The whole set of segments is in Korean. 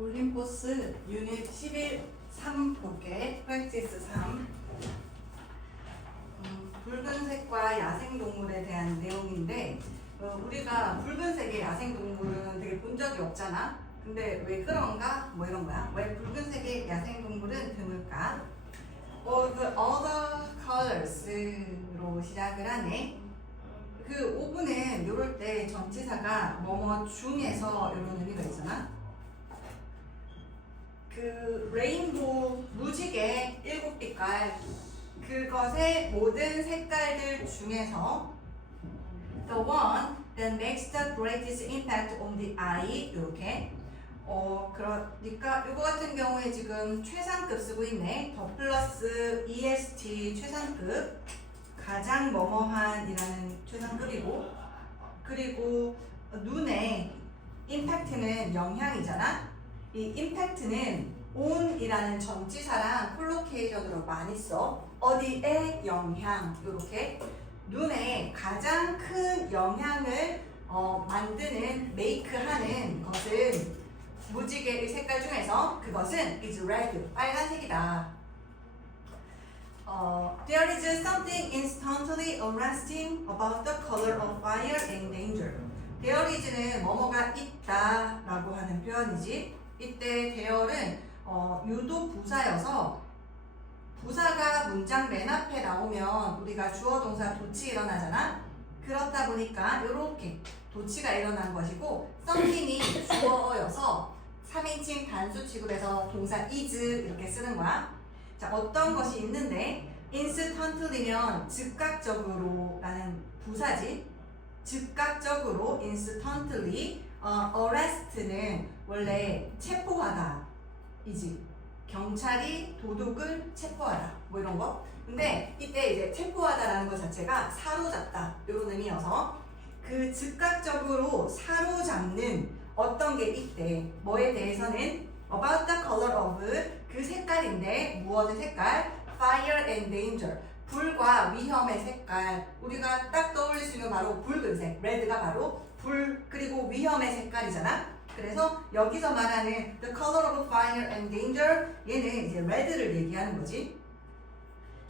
올림포스 유닛 11 3 볼게. 프랙티스 3. 붉은색과 야생동물에 대한 내용인데 우리가 붉은색의 야생동물은 되게 본 적이 없잖아. 근데 왜 그런가? 뭐 이런 거야. 왜 붉은색의 야생동물은 드물까? The other colors로 시작을 하네. 그 5분은 이럴 때 전치사가 뭐뭐 중에서 이런 의미가 있잖아. 그 레인보우 무지개 7빛깔 그것의 모든 색깔들 중에서 the one that makes the greatest impact on the eye 이렇게 그러니까 이거 같은 경우에 지금 최상급 쓰고 있네. 더 플러스 EST 최상급 가장 뭐뭐한이라는 최상급이고 그리고 눈에 임팩트는 영향이잖아. 이 임팩트는 on이라는 전치사랑 콜로케이션으로 많이 써. 어디에 영향 이렇게 눈에 가장 큰 영향을 만드는 메이크하는 것은 무지개의 색깔 중에서 그것은 is red 빨간색이다. There is something instantly arresting about the color of fire and danger. There is는 뭐뭐가 있다 라고 하는 표현이지. 이때 there은 유도 부사여서 부사가 문장 맨 앞에 나오면 우리가 주어 동사 도치 일어나잖아. 그렇다 보니까 이렇게 도치가 일어난 것이고 something이 주어여서 3인칭 단수 취급해서 동사 is 이렇게 쓰는 거야. 자, 어떤 것이 있는데 instantly면 즉각적으로 라는 부사지. 즉각적으로 instantly arrest는 원래 체포하다 이지. 경찰이 도둑을 체포하다 뭐 이런 거. 근데 이때 이제 체포하다라는 것 자체가 사로잡다 이런 의미여서 그 즉각적으로 사로잡는 어떤 게 있대. 뭐에 대해서는 about the color of 그 색깔인데 무엇의 색깔? fire and danger 불과 위험의 색깔. 우리가 딱 떠올릴 수 있는 바로 붉은색 red가 바로 불 그리고 위험의 색깔이잖아. 그래서 여기서 말하는 the color of fire and danger 얘는 이제 red를 얘기하는 거지.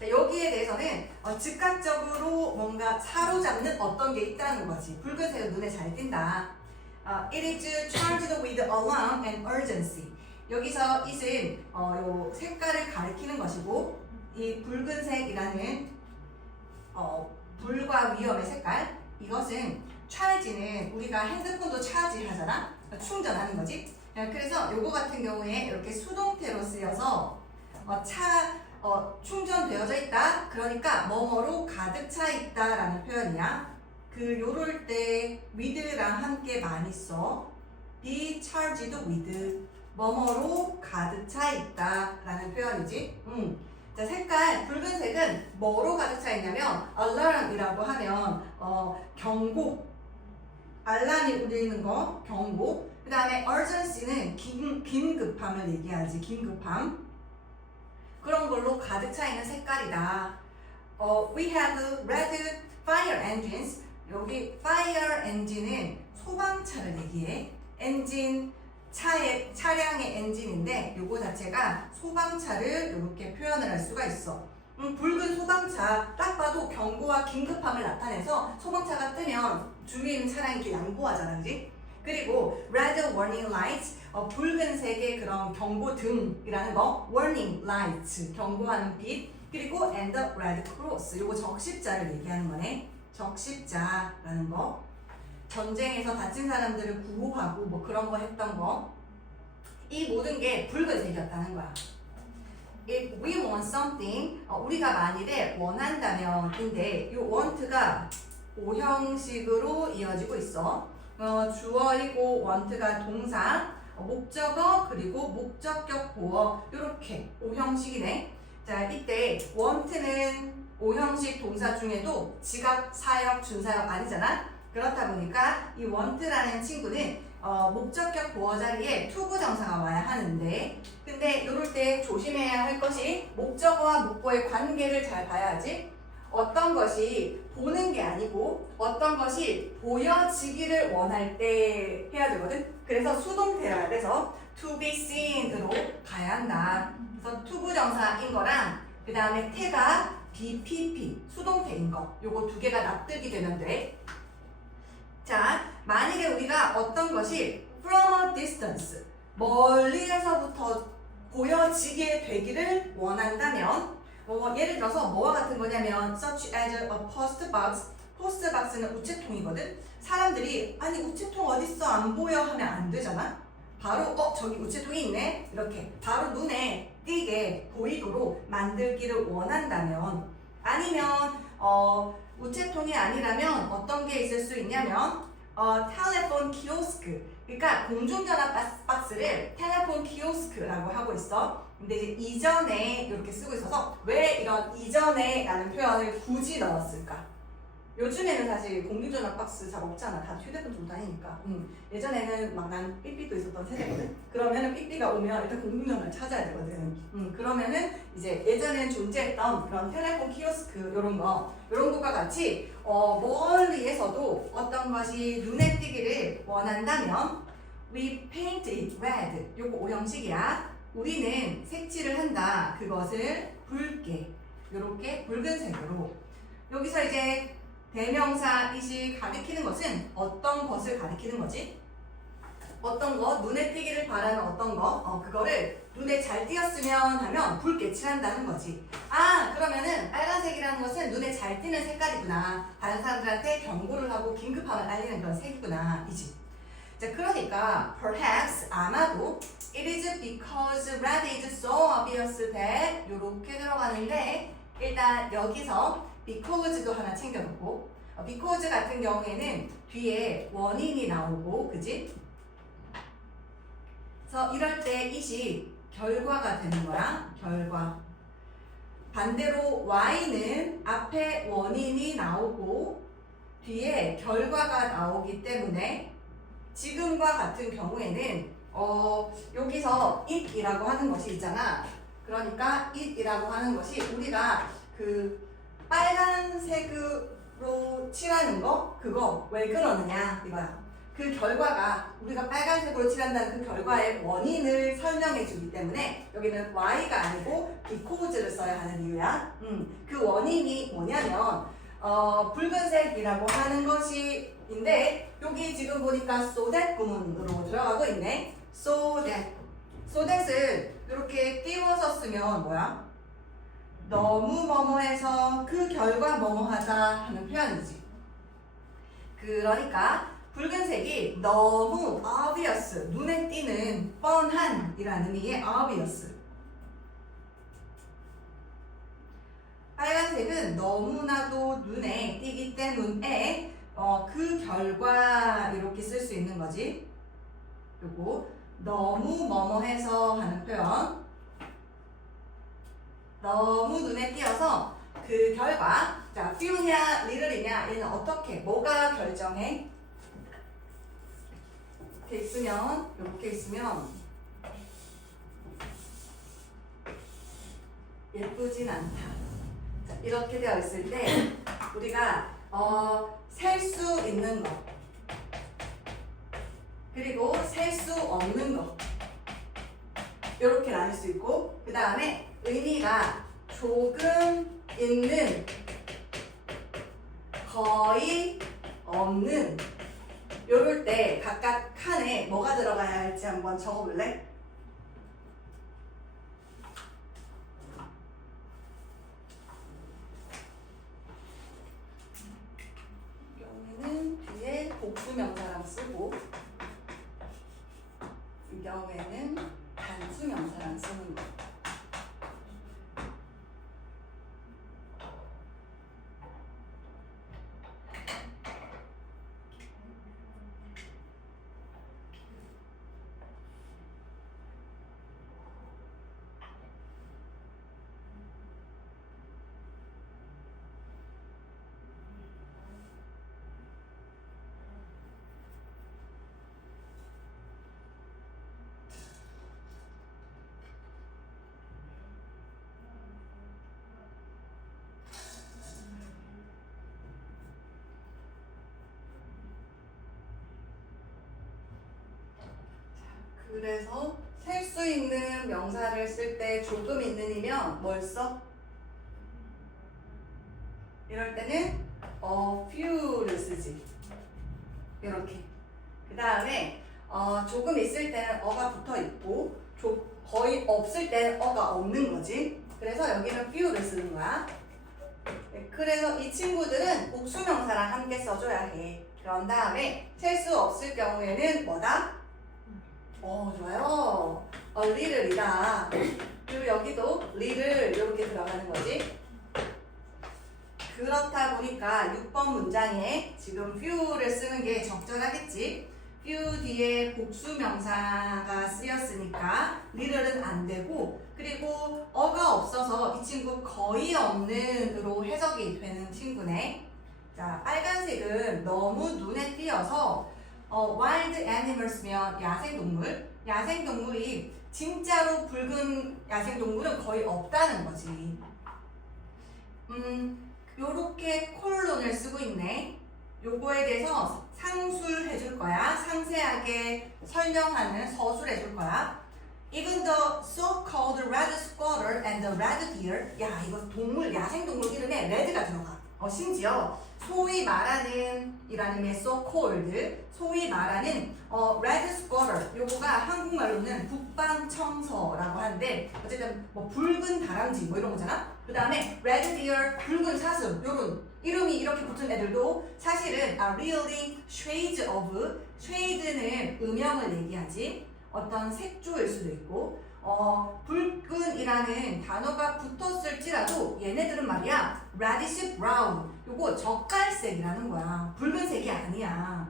자, 여기에 대해서는 즉각적으로 뭔가 사로잡는 어떤 게 있다는 거지. 붉은색은 눈에 잘 띈다. It is charged with alarm and urgency. 여기서 it은 요 색깔을 가리키는 것이고 이 붉은색이라는 불과 위험의 색깔 이것은 charge는 우리가 핸드폰도 차지하잖아. 충전하는 거지. 그래서 요거 같은 경우에 이렇게 수동태로 쓰여서 충전되어져 있다. 그러니까 뭐뭐로 가득 차 있다라는 표현이야. 요럴 때 with랑 함께 많이 써. be charged with 뭐뭐로 가득 차 있다라는 표현이지. 자, 색깔 붉은색은 뭐로 가득 차 있냐면 alarm이라고 하면 경고. 알람이 울리는 거 경고. 그 다음에 urgency는 긴급함을 얘기하지. 긴급함. 그런 걸로 가득 차 있는 색깔이다. We have red fire engines. 여기 fire engine은 소방차를 얘기해. 엔진 차량의 엔진인데 요거 자체가 소방차를 이렇게 표현을 할 수가 있어. 붉은 소방차 딱 봐도 경고와 긴급함을 나타내서 소방차가 뜨면 주위에 있는 차량이 이렇게 양보하잖아, 그지? 그리고 red warning lights 붉은색의 그런 경고등이라는 거 warning lights 경고하는 빛. 그리고 and the red cross 요거 적십자를 얘기하는 거네. 적십자라는 거. 전쟁에서 다친 사람들을 구호하고 뭐 그런 거 했던 거. 이 모든 게 붉은색이었다는 거야. If we want something, 우리가 만일에 원한다면인데 이 want가 오형식으로 이어지고 있어. 주어이고 want가 동사, 목적어 그리고 목적격 보어 이렇게 오형식이네. 자, 이때 want는 오형식 동사 중에도 지각, 사역, 준사역 아니잖아. 그렇다 보니까 이 want라는 친구는 목적격 보어 자리에 투부정사가 와야 하는데 근데 이럴 때 조심해야 할 것이 목적어와 목보의 관계를 잘 봐야지. 어떤 것이 보는 게 아니고 어떤 것이 보여지기를 원할 때 해야 되거든. 그래서 수동태라 그래서 to be seen으로 가야 한다. 그래서 투부정사인 거랑 그 다음에 태가 BPP 수동태인 거 요거 두 개가 납득이 되면 돼. 자, 만약에 우리가 어떤 것이 from a distance 멀리에서부터 보여지게 되기를 원한다면 예를 들어서 뭐와 같은 거냐면 such as a post box 포스트 박스는 우체통이거든. 사람들이 아니 우체통 어딨어 안 보여 하면 안 되잖아. 바로 저기 우체통이 있네 이렇게 바로 눈에 띄게 보이도록 만들기를 원한다면 아니면 우체통이 아니라면 어떤 게 있을 수 있냐면 텔레폰 키오스크 그러니까 공중전화 박스를 텔레폰 키오스크라고 하고 있어. 근데 이제 이전에 이렇게 쓰고 있어서 왜 이런 이전에 라는 표현을 굳이 넣었을까? 요즘에는 사실 공중전화 박스 잘 없잖아. 다 휴대폰 들고 다니니까. 예전에는 막 난 삐삐도 있었던 세대거든. 그러면은 삐삐가 오면 일단 공중전화를 찾아야 되거든. 그러면은 이제 예전엔 존재했던 그런 텔레폰 키오스크 요런 것과 같이 멀리에서도 어떤 것이 눈에 띄기를 원한다면 we paint it red. 요거 오형식이야. 우리는 색칠을 한다. 그것을 붉게 요렇게 붉은색으로. 여기서 이제 대명사 it이 가리키는 것은 어떤 것을 가리키는 거지? 어떤 거, 눈에 띄기를 바라는 어떤 거, 그거를 눈에 잘 띄었으면 하면 붉게 칠한다는 거지. 아, 그러면은 빨간색이라는 것은 눈에 잘 띄는 색깔이구나. 다른 사람들한테 경고를 하고 긴급함을 알리는 그런 색이구나. 이지. 자, 그러니까 perhaps 아마도 it is because red is so obvious that 요렇게 들어가는데 일단 여기서 because도 하나 챙겨놓고 because 같은 경우에는 뒤에 원인이 나오고 그지? 그래서 이럴 때 it이 결과가 되는 거야. 결과. 반대로 y는 앞에 원인이 나오고 뒤에 결과가 나오기 때문에 지금과 같은 경우에는 여기서 it이라고 하는 것이 있잖아. 그러니까 it이라고 하는 것이 우리가 그 빨간색으로 칠하는 거 그거 왜 그러느냐 이거야. 그 결과가 우리가 빨간색으로 칠한다는 그 결과의 원인을 설명해 주기 때문에 여기는 y가 아니고 because를 써야 하는 이유야. 그 원인이 뭐냐면 붉은색이라고 하는 것이인데 여기 지금 보니까 so that 구문으로 들어가고 있네. so that을 이렇게 띄워서 쓰면 뭐야? 너무 뭐뭐해서 그 결과 뭐뭐하다 하는 표현이지. 그러니까 붉은색이 너무 obvious, 눈에 띄는 뻔한 이라는 의미의 obvious. 빨간색은 너무나도 눈에 띄기 때문에 그 결과 이렇게 쓸 수 있는 거지. 요거 너무 뭐뭐해서 하는 표현. 너무 눈에 띄어서 그 결과. 자, few냐, little이냐 얘는 어떻게 뭐가 결정해? 이렇게 있으면 예쁘진 않다. 자, 이렇게 되어 있을 때 우리가 셀 수 있는 거 그리고 셀 수 없는 거 이렇게 나눌 수 있고 그 다음에 의미가 조금 있는 거의 없는 요럴 때 각각 칸에 뭐가 들어가야 할지 한번 적어볼래? 이 경우에는 뒤에 복수명사랑 쓰고 이 경우에는 단수명사랑 쓰는 거. 그래서 셀 수 있는 명사를 쓸 때 조금 있는이면 뭘 써? 이럴 때는 a few를 쓰지. 이렇게. 그 다음에 조금 있을 때는 어가 붙어 있고 거의 없을 때는 어가 없는 거지. 그래서 여기는 few를 쓰는 거야. 네, 그래서 이 친구들은 복수명사랑 함께 써줘야 해. 그런 다음에 셀 수 없을 경우에는 뭐다? 좋아요. little이다. 그리고 여기도 little 이렇게 들어가는 거지. 그렇다 보니까 6번 문장에 지금 few를 쓰는 게 적절하겠지. few 뒤에 복수명사가 쓰였으니까 little은 안 되고, 그리고 어가 없어서 이 친구 거의 없는으로 해석이 되는 친구네. 자, 빨간색은 너무 눈에 띄어서 wild animals면 야생동물, 야생동물이 진짜로 붉은 야생동물은 거의 없다는 거지. 요렇게 콜론을 쓰고 있네. 요거에 대해서 상술해 줄 거야. 상세하게 설명하는 서술해 줄 거야. Even the so-called red squatter and the red deer. 야, 이거 동물, 야생동물 이름에 red가 들어가. 심지어 소위 말하는 이라는 의미의 so-called, 소위 말하는 red squatter, 요거가 한국말로는 북방청서라고 하는데 어쨌든 뭐 붉은 다람쥐 뭐 이런 거잖아. 그 다음에 red deer, 붉은 사슴, 요런 이름이 이렇게 붙은 애들도 사실은 really shades of, shade는 음영을 얘기하지. 어떤 색조일 수도 있고 붉은이라는 단어가 붙었을지라도 얘네들은 말이야 reddish brown, 요거 젓갈색이라는 거야. 붉은색이 아니야.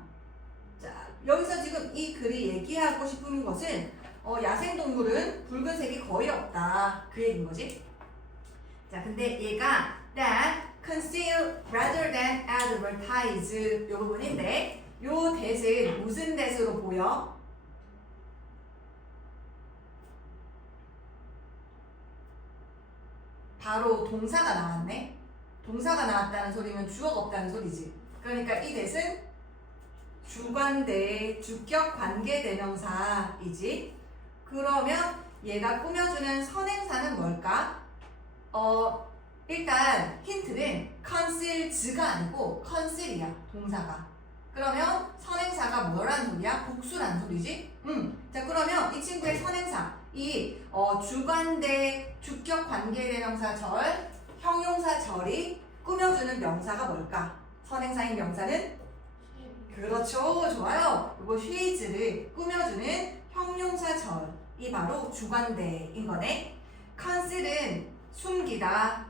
자, 여기서 지금 이 글이 얘기하고 싶은 것은 야생동물은 붉은색이 거의 없다, 그 얘기인 거지. 자, 근데 얘가 that conceal rather than advertise 요 부분인데, 요 that은 무슨 that으로 보여? 바로 동사가 나왔네. 동사가 나왔다는 소리면 주어가 없다는 소리지. 그러니까 이 that은 주관대, 주격 관계대명사이지. 그러면 얘가 꾸며주는 선행사는 뭘까? 일단 힌트는 conceals가 아니고 conceal이야, 동사가. 그러면 선행사가 뭐라는 소리야? 복수라는 소리지? 자, 그러면 이 친구의 선행사, 이 주관대 주격 관계대명사 절, 형용사 절이 꾸며주는 명사가 뭘까? 선행사인 명사는? 그렇죠, 좋아요. 이거 쉐이즈를 꾸며주는 형용사 절이 바로 주관대인 거네. conceal은 숨기다.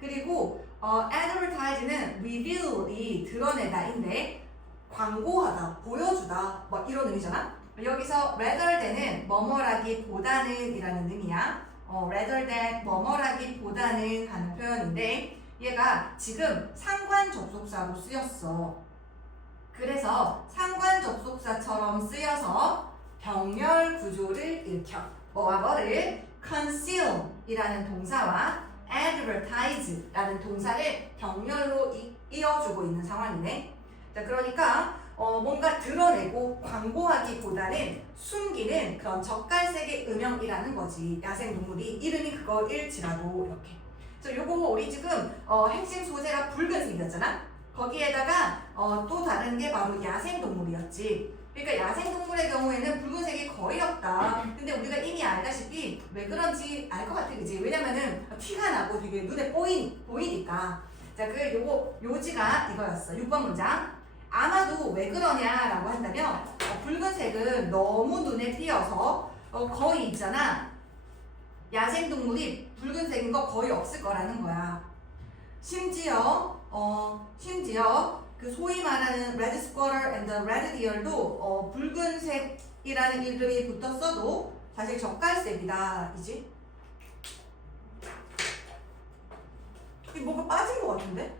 그리고 advertise는 reveal이 드러내다인데 광고하다, 보여주다 뭐 이런 의미잖아. 여기서 rather than은 뭐뭐라기보다는 이라는 의미야. rather than 뭐뭐라기보다는 하는 표현인데 얘가 지금 상관 접속사로 쓰였어. 그래서 상관 접속사처럼 쓰여서 병렬 구조를 일으켜 뭐와 뭐를 conceal 이라는 동사와 advertise 라는 동사를 병렬로 이어주고 있는 상황이네. 자, 그러니까 뭔가 드러내고 광고하기보다는 숨기는 그런 젓갈색의 음영이라는 거지. 야생동물이 이름이 그거일지라도 이렇게. 그래서 요거 우리 지금 핵심 소재가 붉은색이었잖아. 거기에다가 또 다른 게 바로 야생동물이었지. 그러니까 야생동물의 경우에는 붉은색이 거의 없다. 근데 우리가 이미 알다시피 왜 그런지 알 것 같아, 그지? 왜냐면은 티가 나고 되게 눈에 보이니까. 자, 요지가 이거였어. 6번 문장. 아마도 왜 그러냐라고 한다면 붉은색은 너무 눈에 띄어서 거의 있잖아. 야생동물이 붉은색인 거 거의 없을 거라는 거야. 심지어 그 소위 말하는 red squatter and the red deer도 붉은색이라는 이름이 붙었어도 사실 젓갈색이다, 이지? 이게 뭐가 빠진 것 같은데?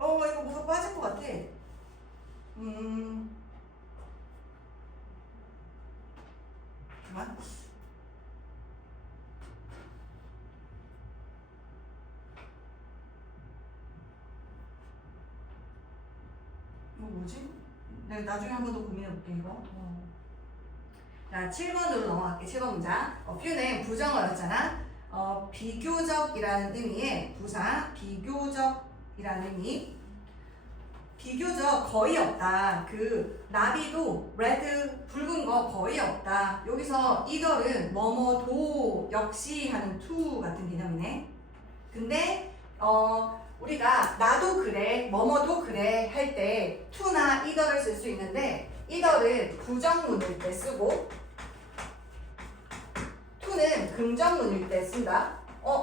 이거 뭐가 빠진 것 같아. 잠깐만. 이거 뭐지? 내가 나중에 한 번 더 고민해볼게 이거. 자, 7번으로 넘어갈게. 7번 문장. 퓨는 부정어였잖아. 비교적이라는 의미의 부사, 비교적이라는 의미. 비교적 거의 없다. 그 나비도 레드 붉은 거 거의 없다. 여기서 이더는 뭐뭐도 역시 하는 to 같은 개념이네. 근데 우리가 나도 그래, 뭐뭐도 그래 할 때 to나 이더를 쓸 수 있는데 이더를 부정문일 때 쓰고 to는 긍정문일 때 쓴다.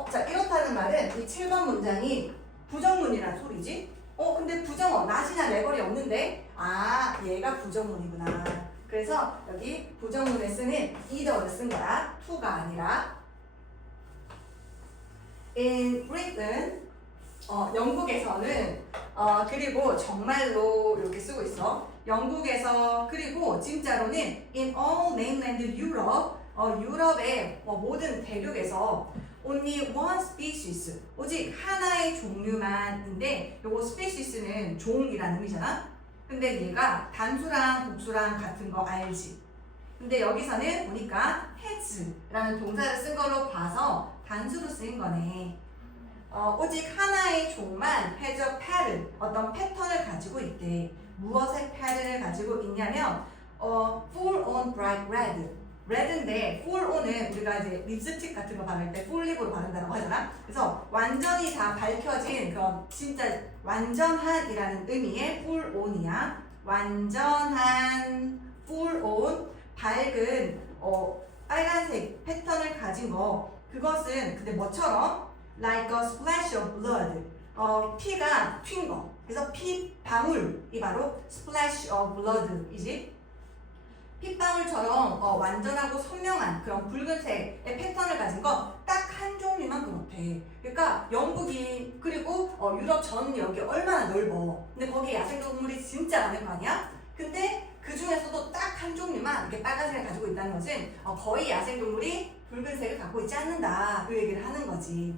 자, 이렇다는 말은 이 7번 문장이 부정문이란 소리지? 근데 부정어, not이나 level이 없는데 아, 얘가 부정문이구나. 그래서 여기 부정문에 쓰는 either를 쓴 거야. to가 아니라. In Britain, 영국에서는 그리고 정말로 이렇게 쓰고 있어. 영국에서 그리고 진짜로는 in all mainland Europe, 유럽의 모든 대륙에서 only one species, 오직 하나의 종류만인데 요거 species는 종이라는 의미잖아. 근데 얘가 단수랑 복수랑 같은 거 알지? 근데 여기서는 보니까 has라는 동사를 쓴 걸로 봐서 단수로 쓰인 거네. 오직 하나의 종만 has a pattern, 어떤 패턴을 가지고 있대. 무엇의 패턴을 가지고 있냐면 full on bright red. red인데 full on은 우리가 이제 립스틱 같은 거 바를 때 full lip으로 바른다고 하잖아. 그래서 완전히 다 밝혀진 그런 진짜 완전한이라는 의미의 full on이야. 완전한 full on, 밝은 빨간색 패턴을 가진 거. 그것은 근데 뭐처럼 like a splash of blood. 피가 튄 거. 그래서 피 방울이 바로 splash of blood이지. 핏방울처럼 완전하고 선명한 그런 붉은색의 패턴을 가진 거 딱 한 종류만 그렇대. 그러니까 영국이 그리고 유럽 전 역이 얼마나 넓어. 근데 거기에 야생동물이 진짜 많을 거 아니야? 근데 그 중에서도 딱 한 종류만 이렇게 빨간색을 가지고 있다는 것은 거의 야생동물이 붉은색을 갖고 있지 않는다. 그 얘기를 하는 거지.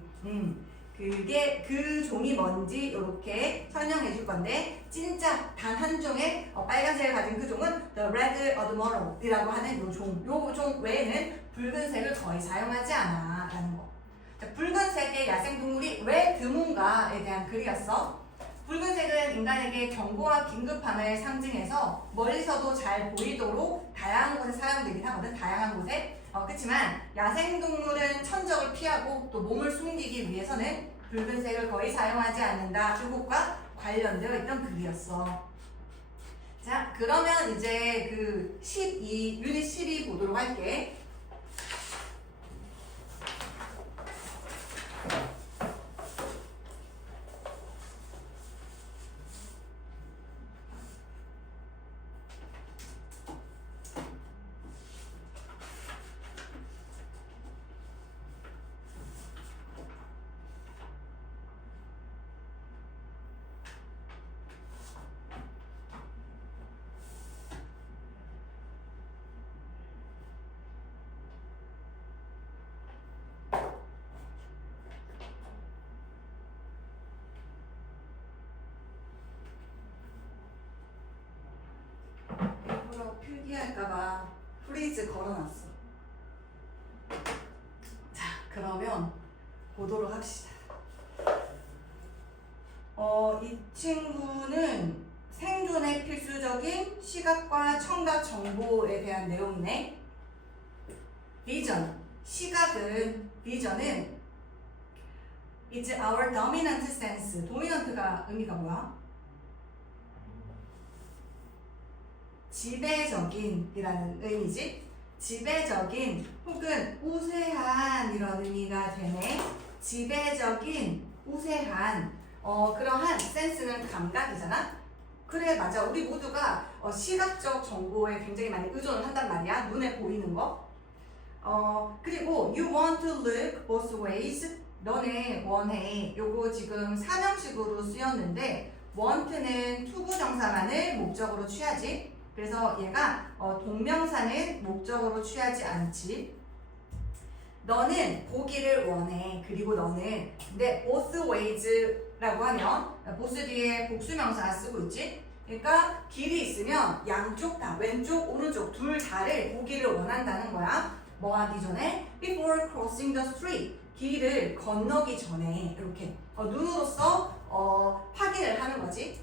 그게 그 종이 뭔지 이렇게 설명해 줄 건데 진짜 단 한 종의 빨간색을 가진 그 종은 The Red Admiral이라고 하는 요 종 외에는 붉은색을 거의 사용하지 않아 라는 거. 자, 붉은색의 야생동물이 왜 드문가에 대한 글이었어. 붉은색은 인간에게 경고와 긴급함을 상징해서 멀리서도 잘 보이도록 다양한 곳에 사용되긴 하거든. 다양한 곳에. 그렇지만 야생동물은 천적을 피하고 또 몸을 숨기기 위해서는 붉은색을 거의 사용하지 않는다. 그것과 관련되어 있던 글이었어. 자, 그러면 이제 그 12, 유닛 12 보도록 할게. 필기할까봐 프리즈 걸어놨어. 자, 그러면 보도록 합시다. 이 친구는 생존에 필수적인 시각과 청각 정보에 대한 내용이네. 비전, 비전은 It's our dominant sense. 도미넌트가 의미가 뭐야? 지배적인이라는 의미지. 지배적인 혹은 우세한 이런 의미가 되네. 지배적인, 우세한 그러한 센스는 감각이잖아. 그래, 맞아. 우리 모두가 시각적 정보에 굉장히 많이 의존을 한단 말이야. 눈에 보이는 거. 그리고 you want to look both ways. 너네 원해. 요거 지금 사명식으로 쓰였는데 want는 투부정사만을 목적으로 취하지. 그래서 얘가 동명사는 목적으로 취하지 않지. 너는 보기를 원해. 그리고 너는 근데 both ways라고 하면 both 뒤에 복수명사 쓰고 있지. 그러니까 길이 있으면 양쪽 다, 왼쪽, 오른쪽 둘 다를 보기를 원한다는 거야. 뭐 하기 전에? Before crossing the street. 길을 건너기 전에 이렇게 눈으로써 확인을 하는 거지.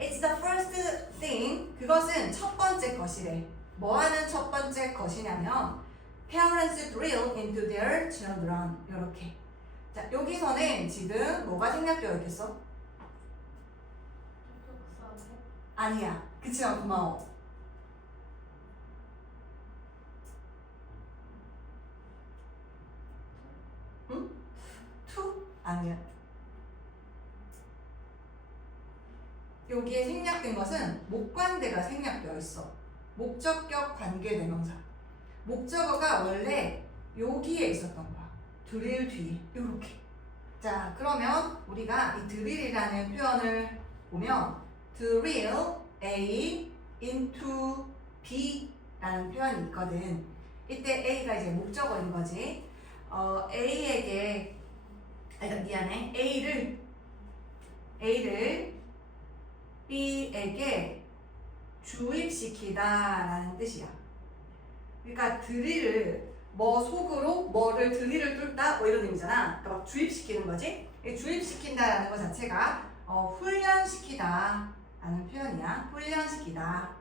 It's the first thing. 그것은 첫 번째 것이래. 뭐 하는 첫 번째 것이냐면 Parents drill into their children. 이렇게. 자, 여기서는 지금 뭐가 생략되어 있겠어? 아니야. 그치만 고마워. 응? to? 아니야. 여기에 생략된 것은 목관대가 생략되어 있어. 목적격 관계대명사. 목적어가 원래 여기에 있었던 거야. 드릴 뒤에 이렇게. 자, 그러면 우리가 이 드릴이라는 표현을 보면 drill A into B라는 표현이 있거든. 이때 A가 이제 목적어인 거지. A에게 미안해. A를 B에게 주입시키다라는 뜻이야. 그러니까 드릴을 뭐 속으로 뭐를 드릴을 뚫다 뭐 이런 의미잖아. 그러니까 막 주입시키는 거지. 주입시킨다라는 것 자체가 훈련시키다 라는 표현이야. 훈련시키다.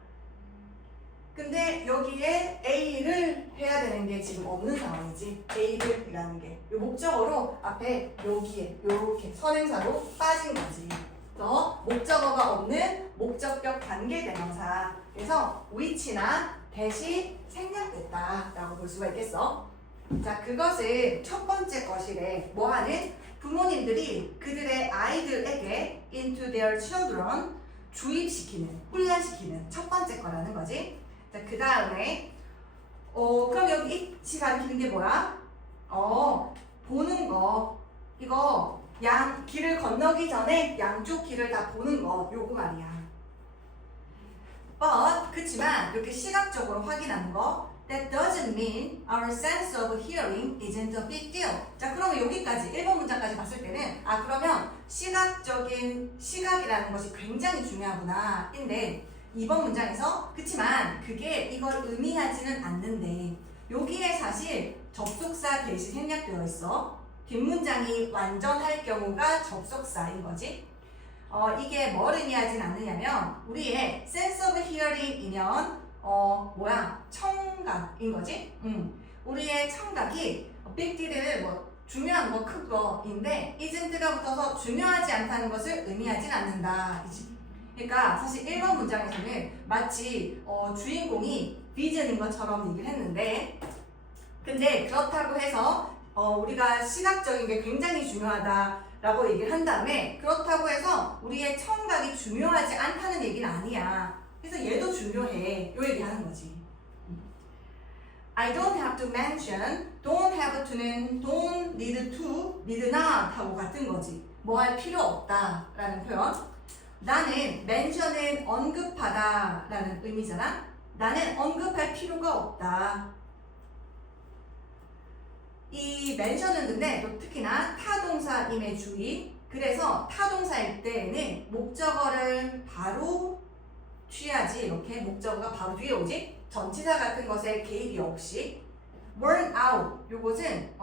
근데 여기에 A를 해야 되는 게 지금 없는 상황이지. A를 이라는 게 이 목적어로 앞에 여기에 이렇게 선행사로 빠진 거지. 그래서 목적어가 없는 목적격 관계대명사. 그래서 which나 that이 생략됐다라고 볼 수가 있겠어. 자, 그것은 첫 번째 것이래. 뭐하는? 부모님들이 그들의 아이들에게 into their children 주입시키는, 훈련시키는 첫 번째 거라는 거지. 자, 그 다음에 그럼 여기 it이 가리키는 게 뭐야? 보는 거. 이거 길을 건너기 전에 양쪽 길을 다 보는 거. 요거 말이야. But 그치만 이렇게 시각적으로 확인하는 거. That doesn't mean our sense of hearing isn't a big deal. 자, 그러면 여기까지 1번 문장까지 봤을 때는 그러면 시각이라는 것이 굉장히 중요하구나 인데 2번 문장에서 그치만 그게 이걸 의미하지는 않는데 여기에 사실 접속사 대시 생략되어 있어. 뒷문장이 완전할 경우가 접속사인 거지. 이게 뭘 의미하진 않느냐면 우리의 sense of hearing이면 청각인 거지. 우리의 청각이 big deal을 중요한 큰 거인데 isn't가 붙어서 중요하지 않다는 것을 의미하진 않는다. 그러니까 사실 1번 문장에서는 마치 주인공이 vision인 것처럼 얘기를 했는데 근데 그렇다고 해서 우리가 시각적인 게 굉장히 중요하다라고 얘기를 한 다음에 그렇다고 해서 우리의 청각이 중요하지 않다는 얘기는 아니야. 그래서 얘도 중요해. 요 얘기하는 거지. I don't have to mention, don't have to는 don't need to, need not 하고 같은 거지. 뭐 할 필요 없다 라는 표현. 나는 mention은 언급하다 라는 의미잖아. 나는 언급할 필요가 없다. 이 mention은 근데 또 특히나 타동사임의 주의. 그래서 타동사일 때에는 목적어를 바로 취하지. 이렇게 목적어가 바로 뒤에 오지. 전치사 같은 것에 개입이 없이. worn out 요것은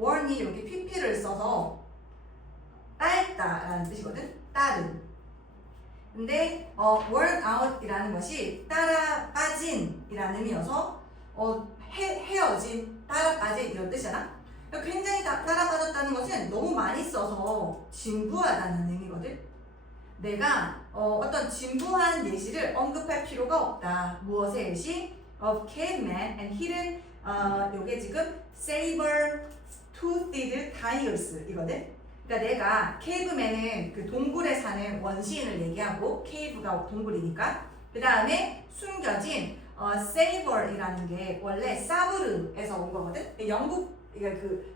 warn이 이렇게 pp를 써서 따했다 라는 뜻이거든. 따른. 근데 worn out 이라는 것이 따라 빠진 이라는 의미여서 헤어진, 따라 빠진 이런 뜻이잖아. 굉장히 따라 빠졌다는 것은 너무 많이 써서 진부하다는 의미거든. 내가 어떤 진부한 예시를 언급할 필요가 없다. 무엇의 예시? Of caveman and hidden 요게 지금 saber-toothed tigers 이거든. 그러니까 내가 caveman은 그 동굴에 사는 원시인을 얘기하고 cave가 동굴이니까 그 다음에 숨겨진 saber이라는 게 원래 사브르에서 온 거거든. 그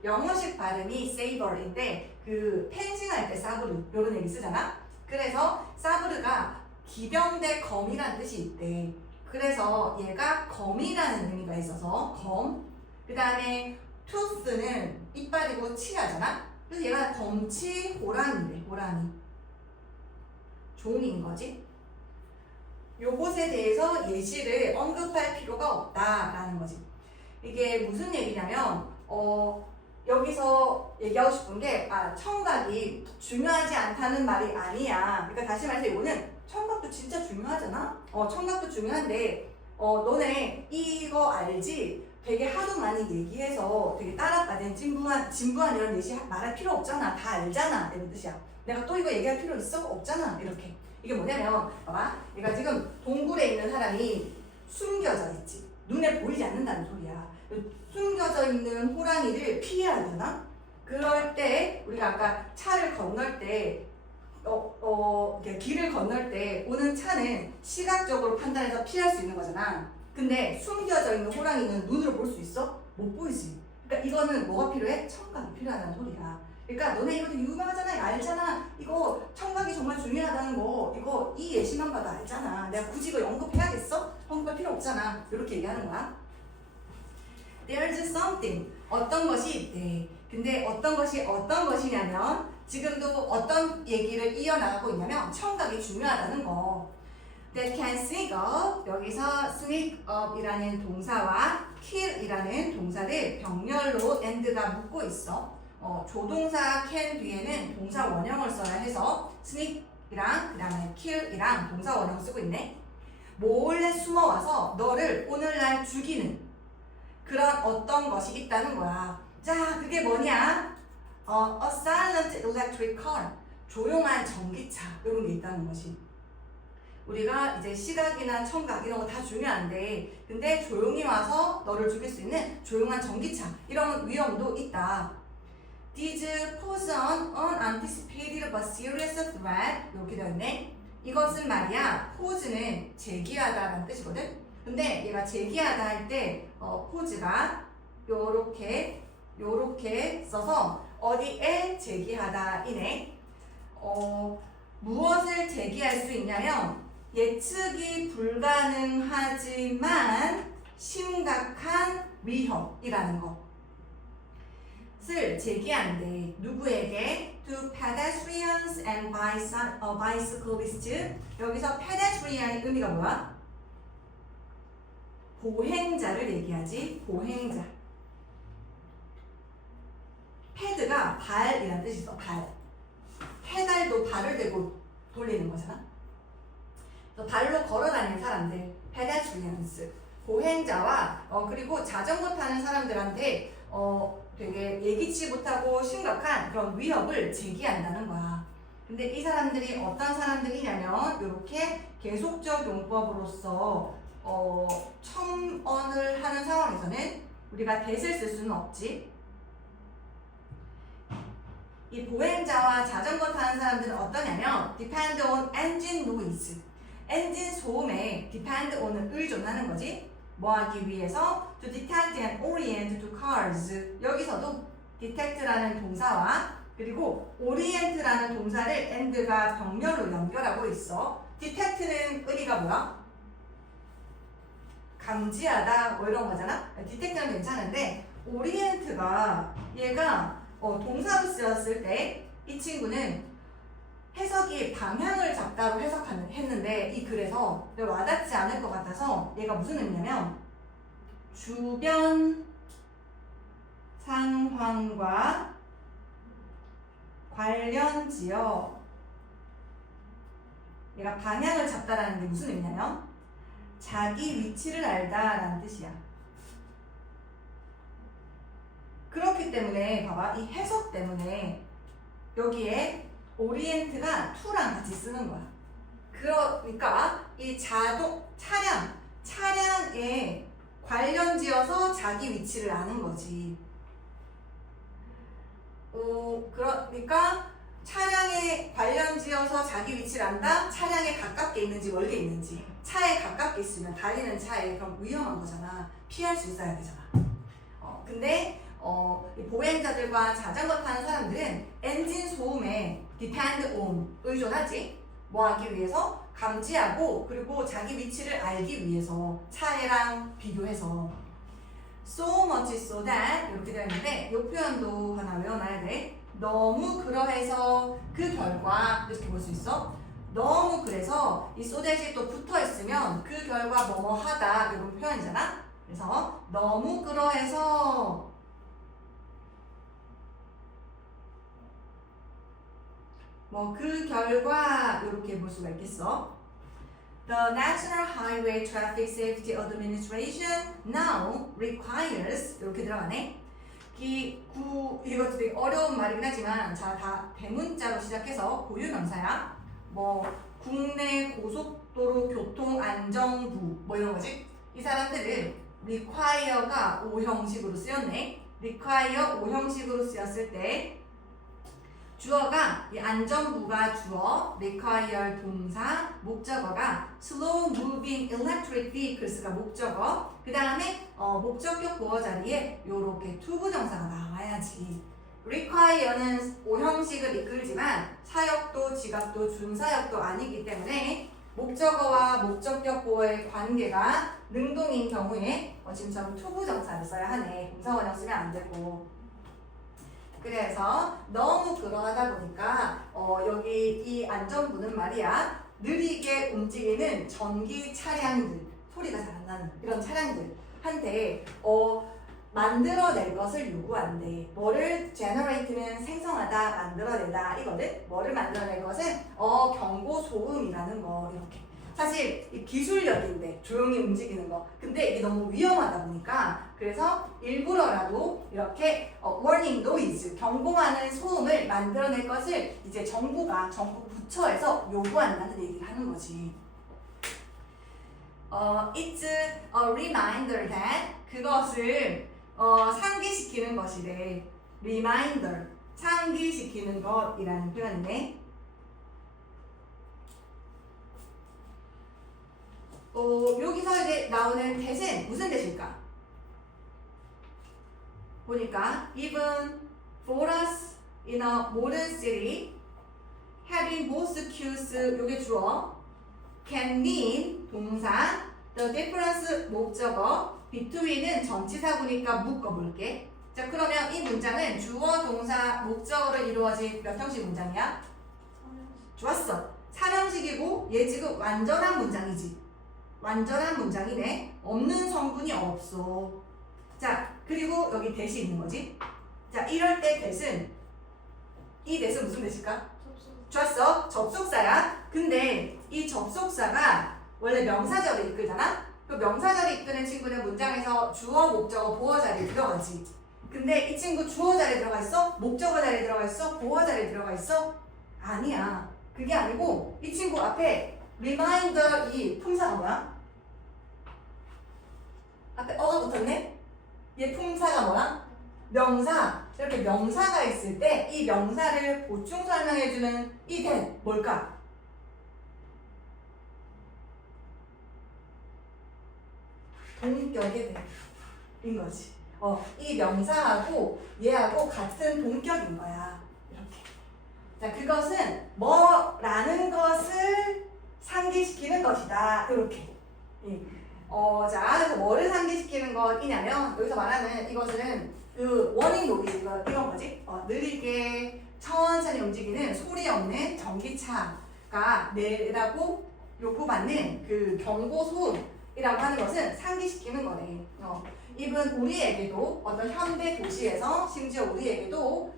영어식 발음이 saber인데 그 펜싱할 때 사브르 이런 얘기 쓰잖아. 그래서 사브르가 기병대 검이라는 뜻이 있대. 그래서 얘가 검이라는 의미가 있어서 검. 그 다음에 tooth는 이빨이고 치아잖아. 그래서 얘가 검치 호랑이래. 호랑이. 종인 거지. 요것에 대해서 예시를 언급할 필요가 없다라는 거지. 이게 무슨 얘기냐면 여기서 얘기하고 싶은 게 청각이 중요하지 않다는 말이 아니야. 그러니까 다시 말해서 이거는 청각도 진짜 중요하잖아. 청각도 중요한데 너네 이거 알지? 되게 하도 많이 얘기해서 되게 따라빠진 진부한 이런 예시 말할 필요 없잖아. 다 알잖아. 이런 뜻이야. 내가 또 이거 얘기할 필요 있어? 없잖아. 이렇게. 이게 뭐냐면 봐봐. 얘가 지금 동굴에 있는 사람이 숨겨져 있지. 눈에 보이지 않는다는 소리야. 숨겨져 있는 호랑이를 피해야 되나? 그럴 때 우리가 아까 차를 건널 때 이렇게 길을 건널 때 오는 차는 시각적으로 판단해서 피할 수 있는 거잖아. 근데 숨겨져 있는 호랑이는 눈으로 볼 수 있어? 못 보이지. 그러니까 이거는 뭐가 필요해? 청각이 필요하다는 소리야. 그러니까 너네 이거 되게 유명하잖아. 알잖아. 이거 청각이 정말 중요하다는 거. 이거 이 예시만 봐도 알잖아. 내가 굳이 이거 언급해야겠어? 언급할 필요 없잖아. 이렇게 얘기하는 거야. There's something. 어떤 것이 있대. 근데 어떤 것이냐면 지금도 어떤 얘기를 이어나가고 있냐면 청각이 중요하다는 거. That can sneak up. 여기서 sneak up이라는 동사와 kill이라는 동사를 병렬로 and가 묶고 있어. 조동사 can 뒤에는 동사 원형을 써야 해서 sneak이랑 그 다음에 kill이랑 동사 원형 쓰고 있네. 몰래 숨어와서 너를 오늘날 죽이는 그런 어떤 것이 있다는 거야. 자, 그게 뭐냐? A silent electric car. 조용한 전기차. 이런 게 있다는 것이. 우리가 이제 시각이나 청각 이런 거 다 중요한데 근데 조용히 와서 너를 죽일 수 있는 조용한 전기차. 이런 위험도 있다. These pose an unanticipated but serious threat. 이렇게 되어 있네. 이것은 말이야. pose는 제기하다라는 뜻이거든. 근데 얘가 제기하다 할 때 포즈가 요렇게 써서 어디에 제기하다이네. 무엇을 제기할 수 있냐면 예측이 불가능하지만 심각한 위협이라는 것을 제기하는데 누구에게? To pedestrians and bicyclists. 여기서 pedestrian의 의미가 뭐야? 보행자를 얘기하지. 보행자. 패드가 발이라는 뜻이 있어. 발. 페달도 발을 대고 돌리는 거잖아. 그래서 발로 걸어다니는 사람들, pedestrians. 보행자와 그리고 자전거 타는 사람들한테 되게 예기치 못하고 심각한 그런 위협을 제기한다는 거야. 근데 이 사람들이 어떤 사람들이냐면 이렇게 계속적 용법으로서 첨언을 하는 상황에서는 우리가 that을 쓸 수는 없지. 이 보행자와 자전거 타는 사람들은 어떠냐면 depend on engine noise. 엔진 소음에 depend on을 의존하는 거지. 뭐 하기 위해서? to detect and orient to cars. 여기서도 detect라는 동사와 그리고 orient라는 동사를 and가 병렬로 연결하고 있어. detect는 의미가 뭐야? 감지하다 뭐 이런 거잖아. detect는 괜찮은데 orient가 얘가 동사로 쓰였을 때 이 친구는 해석이 방향을 잡다로 했는데 이 글에서 와닿지 않을 것 같아서 얘가 무슨 의미냐면 주변 상황과 관련지어 얘가 방향을 잡다라는 게 무슨 의미냐면 자기 위치를 알다라는 뜻이야. 그렇기 때문에 봐봐 이 해석 때문에 여기에 오리엔트가 to랑 같이 쓰는 거야. 그러니까 이 차량에 관련지어서 자기 위치를 아는 거지. 그러니까 차량에 관련지어서 자기 위치를 안다. 차량에 가깝게 있는지 멀게 있는지. 차에 가깝게 있으면 달리는 차에 그럼 위험한 거잖아. 피할 수 있어야 되잖아. 근데 이 보행자들과 자전거 타는 사람들은 엔진 소음에 depend on 의존하지. 뭐 하기 위해서? 감지하고 그리고 자기 위치를 알기 위해서 차랑 비교해서 so much so that 이렇게 되어 있는데 이 표현도 하나 외워놔야 돼. 너무 그러해서 그 결과 이렇게 볼 수 있어. 너무 그래서 이 so that이 또 붙어 있으면 그 결과 뭐뭐 하다 이런 표현이잖아. 그래서 너무 그러해서 뭐 그 결과 이렇게 볼 수가 있겠어. The National Highway Traffic Safety Administration now requires 이렇게 들어가네. 이것도 되게 어려운 말이긴 하지만 자, 다 대문자로 시작해서 고유명사야. 뭐 국내 고속도로 교통안전부 뭐 이런 거지. 이 사람들은 require가 오형식으로 쓰였네. require 오형식으로 쓰였을 때 주어가 이 안전부가 주어, require 동사, 목적어가 slow moving electric vehicles가 목적어. 그 다음에 목적격 보어 자리에 요렇게 투부정사가 나와야지. require는 오형식을 이끌지만 사역도, 지각도, 준사역도 아니기 때문에 목적어와 목적격 보어의 관계가 능동인 경우에 지금처럼 투부정사를 써야 하네. 동사원형 쓰면 안 되고. 그래서 너무 그러하다 보니까 여기 이 안전부는 말이야 느리게 움직이는 전기 차량들 소리가 잘 안 나는 이런 차량들한테 만들어낼 것을 요구한대. 뭐를 generate는 생성하다, 만들어내다 이거는 뭐를 만들어낼 것은 경고 소음이라는 거 이렇게. 사실 이 기술력인데 조용히 움직이는 거. 근데 이게 너무 위험하다 보니까 그래서 일부러라도 이렇게 warning noise 경고하는 소음을 만들어낼 것을 이제 정부 부처에서 요구한다는 얘기를 하는 거지. It's a reminder that 그것을 상기시키는 것이래. reminder 상기시키는 것이라는 표현이네. 여기서 이제 나오는 대신 무슨 대신일까? 보니까 even for us in a modern city having both cues 요게 주어 can mean 동사 the difference 목적어 between은 전치사구니까 묶어볼게. 자 그러면 이 문장은 주어 동사 목적어로 이루어진 몇 형식 문장이야? 좋았어. 3형식이고 얘 지금 완전한 문장이지. 완전한 문장이네. 없는 성분이 없어. 자, 그리고 여기 대시 있는 거지. 자, 이럴 때 대신 이 대신 무슨 대실까? 좋았어. 접속사야. 근데 이 접속사가 원래 명사절을 이끌잖아? 그 명사절을 이끄는 친구는 문장에서 주어, 목적어, 보어 자리에 들어가지. 근데 이 친구 주어 자리에 들어가 있어? 목적어 자리에 들어가 있어? 보어 자리에 들어가 있어? 아니야. 그게 아니고 이 친구 앞에 reminder 이 품사가 뭐야? 앞에 어가 붙었네? 얘 품사가 뭐야? 명사. 이렇게 명사가 있을 때 이 명사를 보충 설명해주는 이 된 뭘까? 동격의 된인 거지. 이 명사하고 얘하고 같은 동격인 거야. 이렇게. 자, 그것은 뭐라는 것을 상기시키는 것이다. 이렇게. 자, 그래서 뭐를 상기시키는 것이냐면 여기서 말하는 이것은 그 워닝 노이즈 이런 거지. 느리게 천천히 움직이는 소리 없는 전기차가 내라고 요구받는 그 경고 소음이라고 하는 것은 상기시키는 거네. 이분 우리에게도 어떤 현대 도시에서 심지어 우리에게도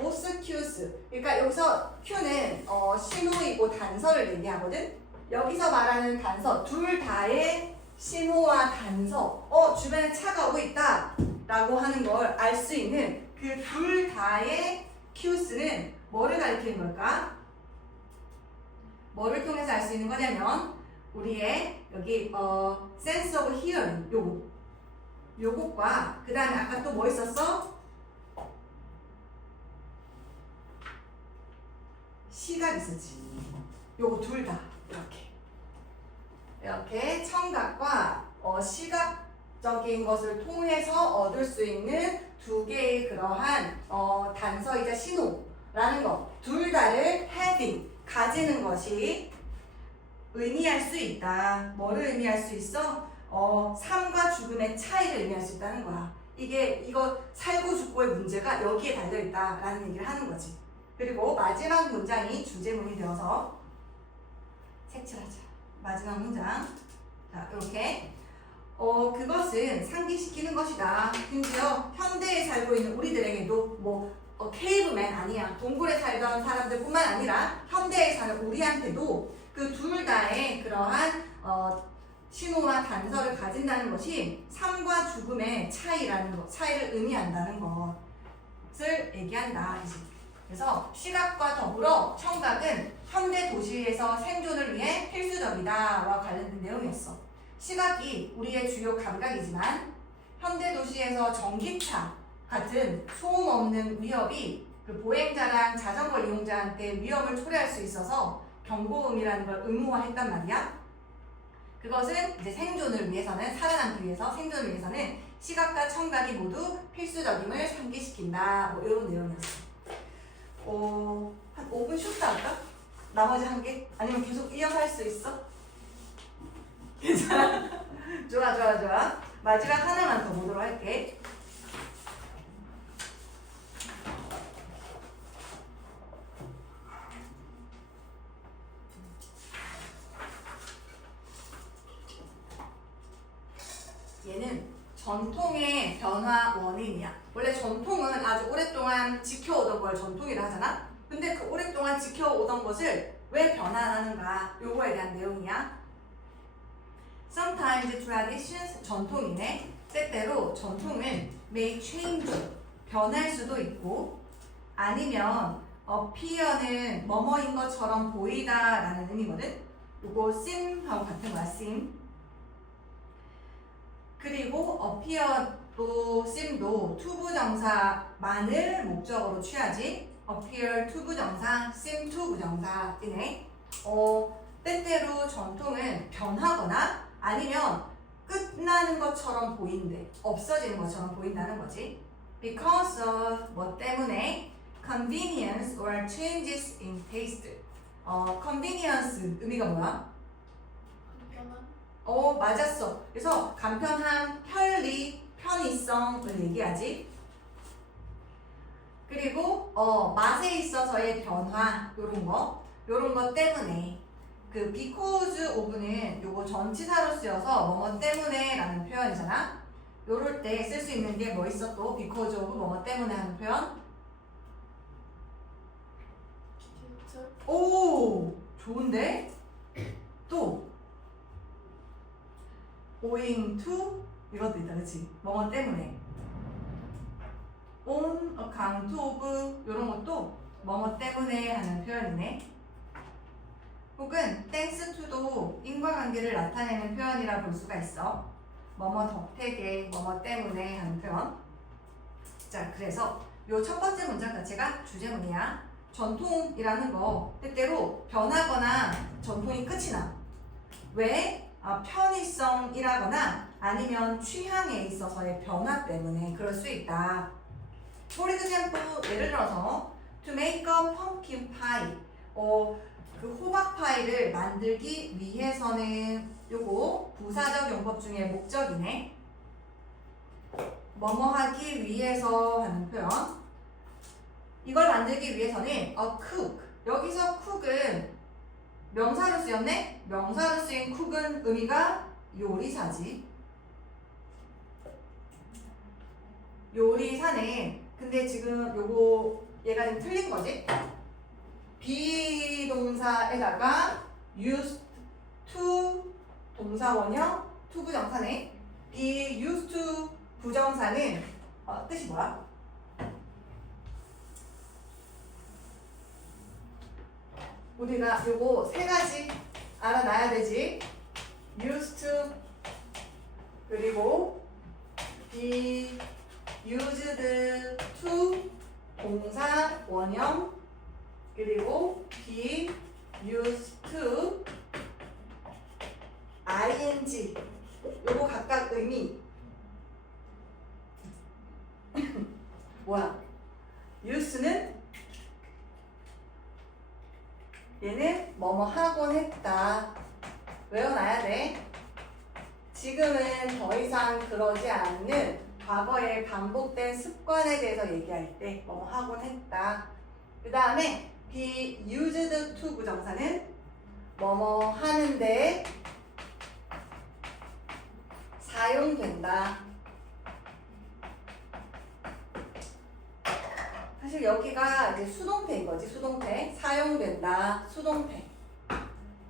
보스 큐스 그러니까 여기서 큐는 신호이고 단서를 얘기하거든. 여기서 말하는 단서 둘 다의 신호와 단서 주변에 차가 오고 있다 라고 하는 걸 알 수 있는 그 둘 다의 큐스는 뭐를 가리키는 걸까? 뭐를 통해서 알 수 있는 거냐면 우리의 여기 sense of hearing 요것과 그 다음에 아까 또 뭐 있었어? 시각 있었지. 요거 둘 다 이렇게 청각과 시각적인 것을 통해서 얻을 수 있는 두 개의 그러한 단서이자 신호라는 것 둘 다를 having 가지는 것이 의미할 수 있다. 뭐를 의미할 수 있어? 삶과 죽음의 차이를 의미할 수 있다는 거야. 이거 살고 죽고의 문제가 여기에 달려있다라는 얘기를 하는 거지. 그리고 마지막 문장이 주제문이 되어서 색칠하자. 마지막 문장. 자, 이렇게. 그것은 상기시키는 것이다. 심지어 현대에 살고 있는 우리들에게도 케이브맨 아니야. 동굴에 살던 사람들뿐만 아니라 현대에 사는 우리한테도 그 둘 다의 그러한 신호와 단서를 가진다는 것이 삶과 죽음의 차이라는 것, 차이를 의미한다는 것을 얘기한다. 그래서 시각과 더불어 청각은 현대 도시에서 생존을 위해 필수적이다와 관련된 내용이었어. 시각이 우리의 주요 감각이지만 현대 도시에서 전기차 같은 소음 없는 위협이 그 보행자랑 자전거 이용자한테 위험을 초래할 수 있어서 경고음이라는 걸 의무화했단 말이야. 그것은 이제 생존을 위해서는, 살아남기 위해서, 생존을 위해서는 시각과 청각이 모두 필수적임을 상기시킨다. 이런 내용이었어. 한 5분 쉬었다 할까? 나머지 한 개? 아니면 계속 이어서 할 수 있어? 괜찮아? 좋아. 마지막 하나만 더 보도록 할게. 얘는 전통의 변화 원인이야. 원래 전통은 아주 오랫동안 지켜오던 걸 전통이라 하잖아? 근데 그 오랫동안 지켜오던 것을 왜 변화하는가? 요거에 대한 내용이야. Sometimes traditions, 전통이네. 때때로 전통은 may change, 변할 수도 있고, 아니면 appear는 뭐뭐인 것처럼 보이다 라는 의미거든. 요거 seem하고 같은 거야, seem. 그리고 appear도 seem도 투부정사만을 목적어로 취하지. appear 투부정사, seem 투부정사이네. 때때로 전통은 변하거나 아니면 끝나는 것처럼 보인대. 없어지는 것처럼 보인다는 거지. Because of 뭐 때문에 convenience or changes in taste. convenience 의미가 뭐야? 맞았어. 그래서 간편함, 편리, 편의성을 얘기하지. 그리고 맛에 있어서의 변화, 요런 거 때문에 그 because of는 요거 전치사로 쓰여서 뭐뭐 때문에 라는 표현이잖아. 요럴 때 쓸 수 있는 게 뭐 있어 또? because of 뭐뭐 때문에 하는 표현? 오! 좋은데? 또 owing to 이것도 있다, 그치? 뭐뭐 때문에 on account of 이런 것도 뭐뭐 때문에 하는 표현이네. 혹은 thanks to도 인과관계를 나타내는 표현이라 볼 수가 있어. 뭐뭐 덕택에 뭐뭐 때문에 하는 표현. 자, 그래서 요 첫 번째 문장 자체가 주제문이야. 전통이라는 거 때때로 변하거나 전통이 끝이 나. 왜? 편의성이라거나 아니면 취향에 있어서의 변화 때문에 그럴 수 있다. For example, 예를 들어서 to make a pumpkin pie. 그 호박파이를 만들기 위해서는 요거 부사적 용법 중에 목적이네. 뭐뭐 하기 위해서 하는 표현. 이걸 만들기 위해서는 a cook. 여기서 cook은 명사로 쓰였네? 명사로 쓰인 cook은 의미가 요리사지. 요리사네. 근데 지금 요거 얘가 좀 틀린 거지? 비동사에다가 used to 동사 원형 to 부정사네. be used to 부정사는 뜻이 뭐야? 우리가 요거 세 가지 알아놔야 되지. used to 그리고 be used to 동사 원형 그리고 be used to ing 요거 각각 의미 뭐야? use는 얘는 뭐뭐 하곤 했다. 외워놔야 돼. 지금은 더 이상 그러지 않는 과거에 반복된 습관에 대해서 얘기할 때 뭐뭐 하곤 했다. 그 다음에 be used to 부정사는 뭐뭐 하는데 사용된다. 사실 여기가 이제 수동태인 거지. 수동태. 사용된다. 수동태.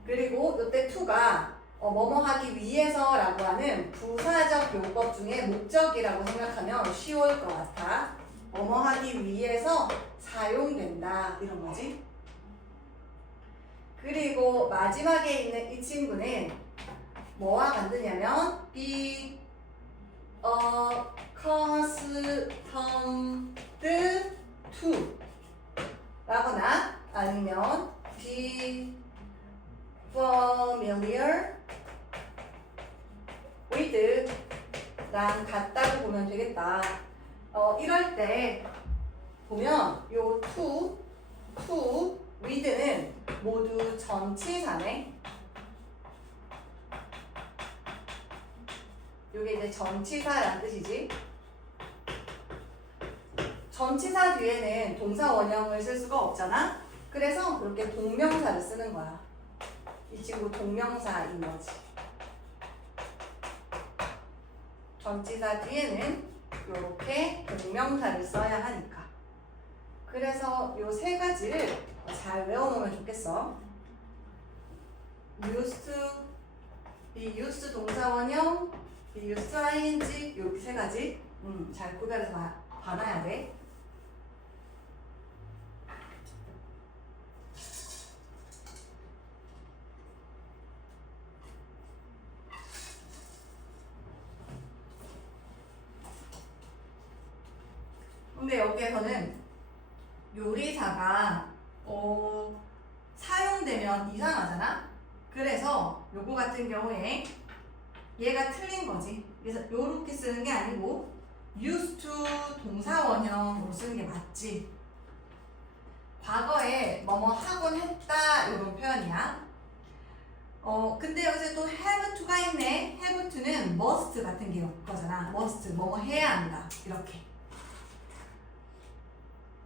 그리고 이때 to가 뭐뭐 하기 위해서라고 하는 부사적 용법 중에 목적이라고 생각하면 쉬울 것 같아. 뭐뭐 하기 위해서 사용된다. 이런 거지. 그리고 마지막에 있는 이 친구는 뭐와 같느냐면 be accustomed to 라거나 아니면 be familiar with 랑 같다고 보면 되겠다. 이럴 때 보면 요 to with는 모두 전치사네. 요게 이제 전치사라는 뜻이지. 전치사 뒤에는 동사 원형을 쓸 수가 없잖아. 그래서 이렇게 동명사를 쓰는 거야. 이 친구 동명사인 거지. 전치사 뒤에는 이렇게 동명사를 써야 하니까. 그래서 요 세 가지를 잘 외워놓으면 좋겠어. used to, be used 동사 원형, be used ing 이렇게 세 가지 잘 구별해서 봐놔야 돼. 근데 여기에서는 요리사가 사용되면 이상하잖아. 그래서 요거 같은 경우에 얘가 틀린 거지. 그래서 요렇게 쓰는 게 아니고 used to 동사 원형으로 쓰는 게 맞지. 과거에 뭐뭐 하곤 했다 이런 표현이야. 근데 여기서 또 have to가 있네. have to는 must 같은 게 거잖아. must 뭐뭐 해야 한다 이렇게.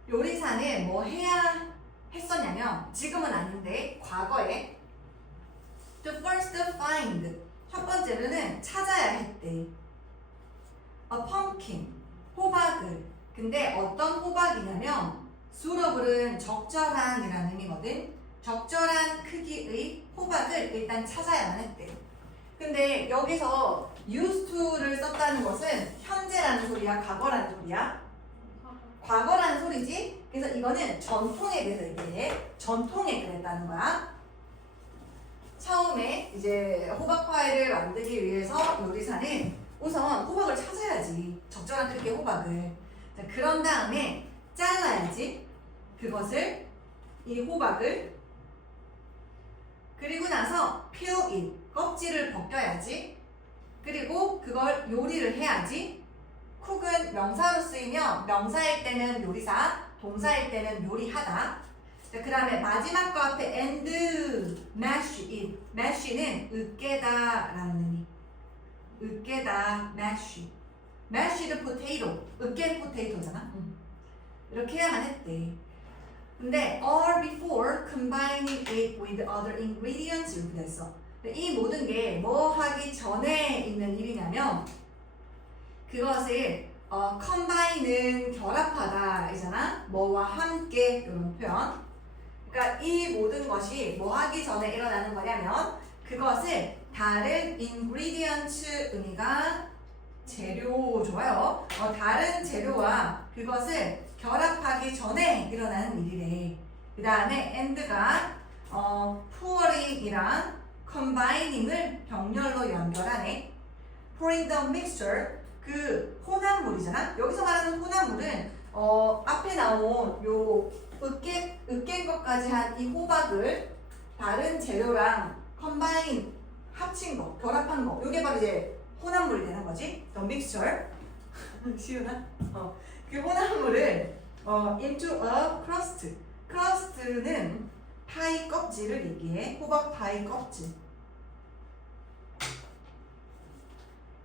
요리사는 뭐 해야 했었냐면 지금은 아닌데 과거에 to first find 첫 번째로는 찾아야 했대. a pumpkin 호박을. 근데 어떤 호박이냐면 suitable은 적절한 이라는 의미거든. 적절한 크기의 호박을 일단 찾아야만 했대. 근데 여기서 used to를 썼다는 것은 현재라는 소리야 과거라는 소리야? 과거라는 소리지? 그래서 이거는 전통에 대해서 얘기해. 전통에 그랬다는 거야. 처음에 이제 호박파이를 만들기 위해서 요리사는 우선 호박을 찾아야지. 적절한 크기의 호박을. 자, 그런 다음에 잘라야지. 그것을, 이 호박을. 그리고 나서 peel it, 껍질을 벗겨야지. 그리고 그걸 요리를 해야지. 쿡은 명사로 쓰이면 명사일 때는 요리사, 동사일 때는 요리하다. 그 다음에 마지막 거 앞에 and mash it. mash는 으깨다 라는 의미. 으깨다, mash. mashed potato, 으깬 포테이토잖아. 이렇게 해야만 했대. 근데 or before combining it with other ingredients 이렇게 됐어. 이 모든 게 뭐 하기 전에 있는 일이냐면 그것을 combine은 결합하다 이잖아. 뭐와 함께 이런 표현. 그러니까 이 모든 것이 뭐 하기 전에 일어나는 거냐면 그것을 다른 ingredients 의미가 재료 좋아요. 다른 재료와 그것을 결합하기 전에 일어나는 일이래. 그 다음에 and가 pouring이랑 combining을 병렬로 연결하네. pouring the mixture 그 혼합물이잖아. 여기서 말하는 혼합물은 앞에 나온 요 으깬 것까지 한 이 호박을 다른 재료랑 컴바인 합친 거, 결합한 거. 요게 바로 이제 혼합물이 되는 거지. The mixture. 쉬우나? 그 혼합물을 into a crust. crust는 파이 껍질을 얘기해. 호박 파이 껍질.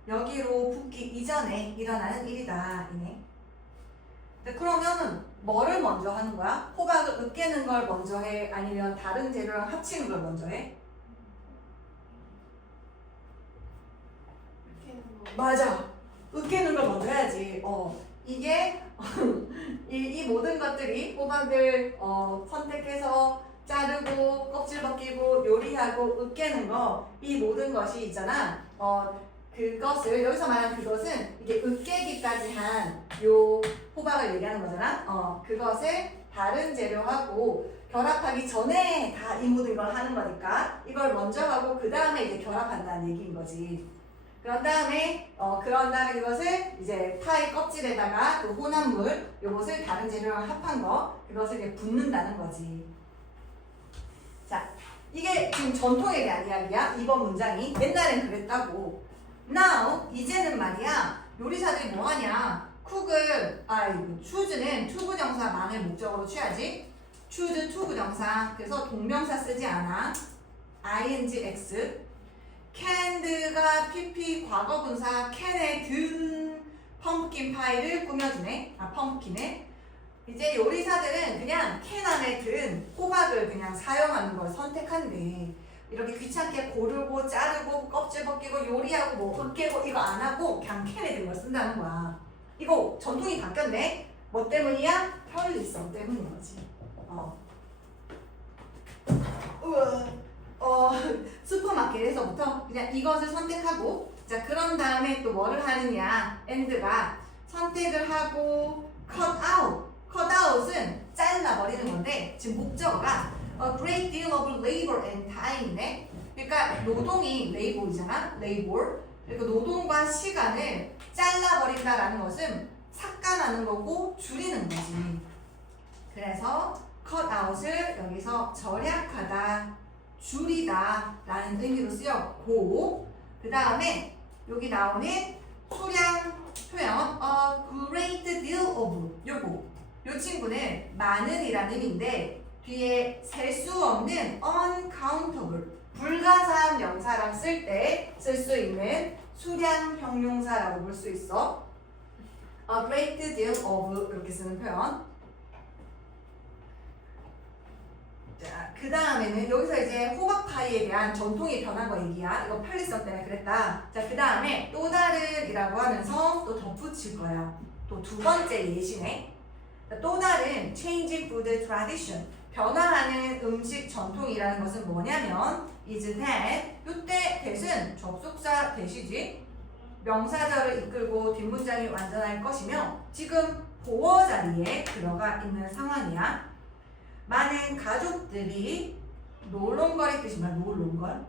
여기로 붓기 이전에 일어나는 일이다. 이네. 그러면은 뭐를 먼저 하는 거야? 호박을 으깨는 걸 먼저 해? 아니면 다른 재료랑 합치는 걸 먼저 해? 맞아. 으깨는 걸 먼저 해야지. 이게 이 모든 것들이 호박을 선택해서 자르고 껍질 벗기고 요리하고 으깨는 거 이 모든 것이 있잖아. 그것을 여기서 말하는 그것은 이게 으깨기까지 한 요 호박을 얘기하는 거잖아. 그것을 다른 재료하고 결합하기 전에 다 이 모든 걸 하는 거니까 이걸 먼저 하고 그 다음에 이제 결합한다는 얘기인 거지. 그런 다음에 이것을 이제 파이 껍질에다가 그 혼합물 요것을 다른 재료랑 합한 거 그것을 이제 붓는다는 거지. 자, 이게 지금 전통에 대한 이야기야. 이번 문장이 옛날엔 그랬다고. Now 이제는 말이야 요리사들이 뭐하냐 choose는 투부정사만을 목적으로 취하지. choose 투부정사 그래서 동명사 쓰지 않아. ingx caned가 pp 과거분사 can에 든 펌킨 파이를 꾸며주네. 펌킨을 이제 요리사들은 그냥 캔 안에 든 호박을 그냥 사용하는 걸 선택한대. 이렇게 귀찮게 고르고 자르고 껍질 벗기고 요리하고 뭐 으깨고 이거 안 하고 그냥 캔에 든 걸 쓴다는 거야. 이거 전통이 바뀌었네. 뭐 때문이야? 편리성 때문인 거지. 슈퍼마켓에서부터 그냥 이것을 선택하고 자 그런 다음에 또 뭐를 하느냐 end가 선택을 하고 cut out은 잘라버리는 건데 지금 목적어가 a great deal of labor and time이네. 그러니까 노동이 labor이잖아. labor. 그러니까 노동과 시간을 잘라버린다라는 것은 삭감하는 거고 줄이는 거지. 그래서 cut out을 여기서 절약하다, 줄이다 라는 의미로 쓰였고 그 다음에 여기 나오는 수량 표현 a great deal of 요 친구는 많은이라는 의미인데 뒤에 셀 수 없는 uncountable 불가사한 명사랑 쓸 때 쓸 수 있는 수량 형용사라고 볼 수 있어. a great deal of 이렇게 쓰는 표현. 자, 그 다음에는 여기서 이제 호박파이에 대한 전통이 변한 거 얘기야. 이거 편리성 때문에 그랬다. 자, 그 다음에 또 다른이라고 하면서 또 덧붙일 거야. 또 두 번째 예시네. 또 다른 change food tradition 변화하는 음식 전통이라는 것은 뭐냐면 is that 요때 that은 접속사 that이지 명사절을 이끌고 뒷문장이 완전할 것이며 지금 보어 자리에 들어가 있는 상황이야. 많은 가족들이 노롱걸의 뜻이 뭐야?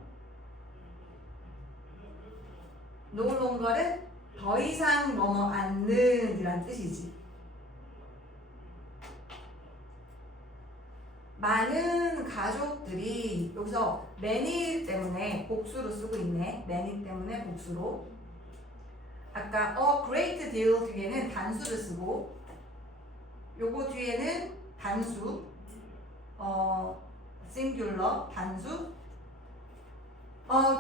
노롱걸은 더 이상 뭐뭐 않는 이란 뜻이지. 많은 가족들이 여기서 many 때문에 복수로 쓰고 있네. many 때문에 복수로. 아까 a great deal 뒤에는 단수를 쓰고 요거 뒤에는 단수 singular 단수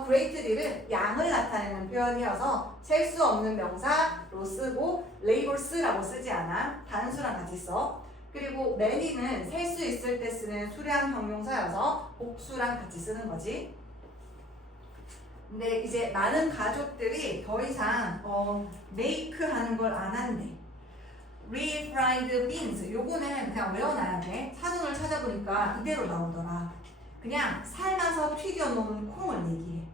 great deal은 양을 나타내는 표현이어서 셀 수 없는 명사로 쓰고 labors라고 쓰지 않아. 단수랑 같이 써. 그리고 many는 셀 수 있을 때 쓰는 수량 형용사여서 복수랑 같이 쓰는 거지. 근데 이제 많은 가족들이 더 이상 make 하는 걸 안 한대. refried beans 요거는 그냥 외워놔야 돼. 사전을 찾아보니까 이대로 나오더라. 그냥 삶아서 튀겨놓은 콩을 얘기해.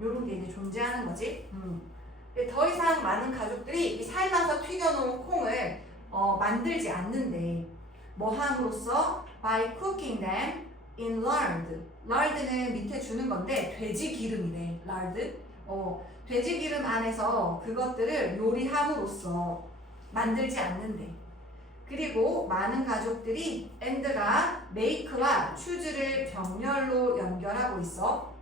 요런 게 이제 존재하는 거지. 근데 더 이상 많은 가족들이 이 삶아서 튀겨놓은 콩을 만들지 않는데 뭐 함으로써 by cooking them in lard. lard는 밑에 주는 건데 돼지 기름이래. lard. 돼지 기름 안에서 그것들을 요리함으로써 만들지 않는데. 그리고 많은 가족들이 and가 make와 choose를 병렬로 연결하고 있어.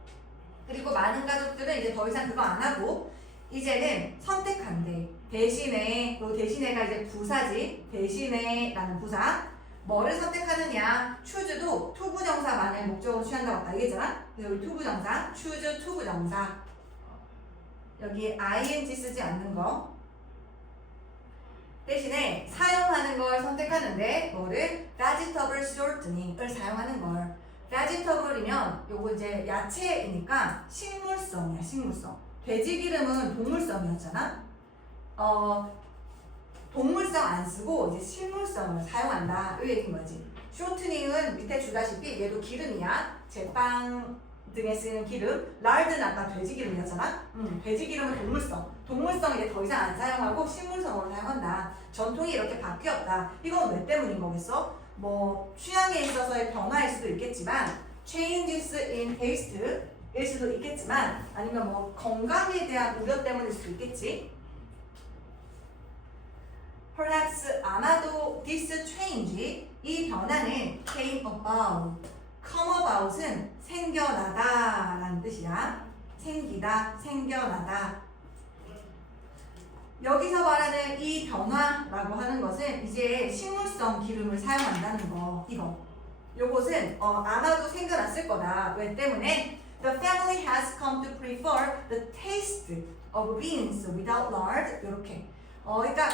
그리고 많은 가족들은 이제 더 이상 그거 안 하고 이제는 선택한대. 대신에가 이제 부사지. 대신에라는 부사. 뭐를 선택하느냐? choose도 투부정사만을 목적으로 취한다고 아까 얘기했잖아. 그래서 여기 투부정사, choose 투부정사. 여기 ing 쓰지 않는 거. 대신에 사용하는 걸 선택하는데 뭐를 vegetable shortening을 사용하는 걸. 베지터블이면 요거 이제 야채이니까 식물성이야, 식물성. 돼지 기름은 동물성이었잖아. 동물성 안 쓰고 이제 식물성을 사용한다. 이 얘기인 거지. 쇼트닝은 밑에 주다시피 얘도 기름이야. 제빵 등에 쓰이는 기름. 랄드는 아까 돼지 기름이었잖아. 돼지 기름은 동물성. 동물성 이제 더 이상 안 사용하고 식물성으로 사용한다. 전통이 이렇게 바뀌었다. 이건 왜 때문인 거겠어? 뭐 취향에 있어서의 변화일 수도 있겠지만 changes in taste일 수도 있겠지만 아니면 뭐 건강에 대한 우려 때문일 수도 있겠지. Perhaps 아마도 this change 이 변화는 came about. come about은 생겨나다 라는 뜻이야. 생기다, 생겨나다. 여기서 말하는 이 변화라고 하는 것은 이제 식물성 기름을 사용한다는 거. 이거. 요것은 아마도 생겨났을 거다. 왜 때문에? The family has come to prefer the taste of beans without lard. 이렇게. 그러니까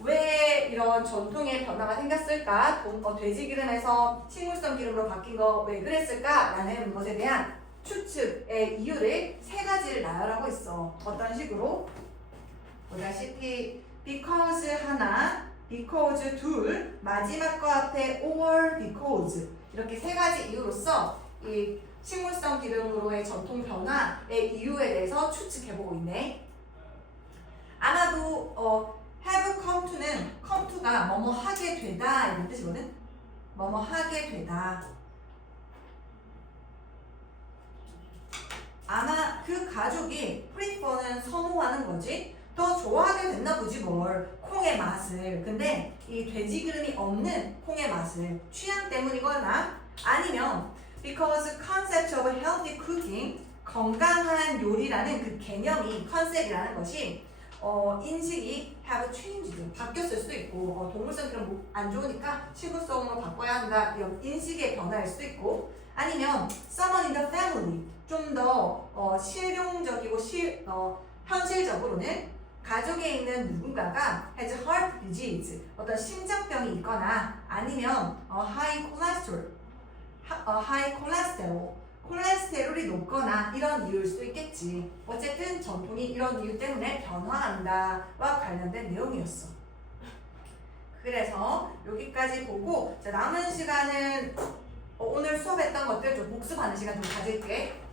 왜 이런 전통의 변화가 생겼을까? 돼지 기름에서 식물성 기름으로 바뀐 거 왜 그랬을까? 라는 것에 대한 추측의 이유를 세 가지를 나열하고 있어. 어떤 식으로? 보다시피 because 하나, because 둘, 마지막 거 앞에 or because 이렇게 세 가지 이유로서 이 식물성 기름으로의 전통 변화의 이유에 대해서 추측해보고 있네. 아마도 have come to는 come to가 뭐뭐 하게 되다 이런 뜻이거든. 뭐뭐 하게 되다. 아마 그 가족이 prefer는 선호하는 거지. 더 좋아하게 됐나 보지 뭘. 콩의 맛을. 근데 이 돼지 기름이 없는 콩의 맛을 취향 때문이거나 아니면 because concept of healthy cooking 건강한 요리라는 그 개념이 컨셉이라는 것이 인식이 have changed 바뀌었을 수도 있고 동물성 기름 안 좋으니까 식물성으로 바꿔야 한다 이런 인식의 변화일 수도 있고 아니면 someone in the family 좀 더 실용적이고 현실적으로는 가족에 있는 누군가가 has heart disease 어떤 심장병이 있거나 아니면 high cholesterol 콜레스테롤이 높거나 이런 이유일 수도 있겠지. 어쨌든 전통이 이런 이유 때문에 변화한다와 관련된 내용이었어. 그래서 여기까지 보고 자, 남은 시간은 오늘 수업했던 것들 좀 복습하는 시간 좀 가질게.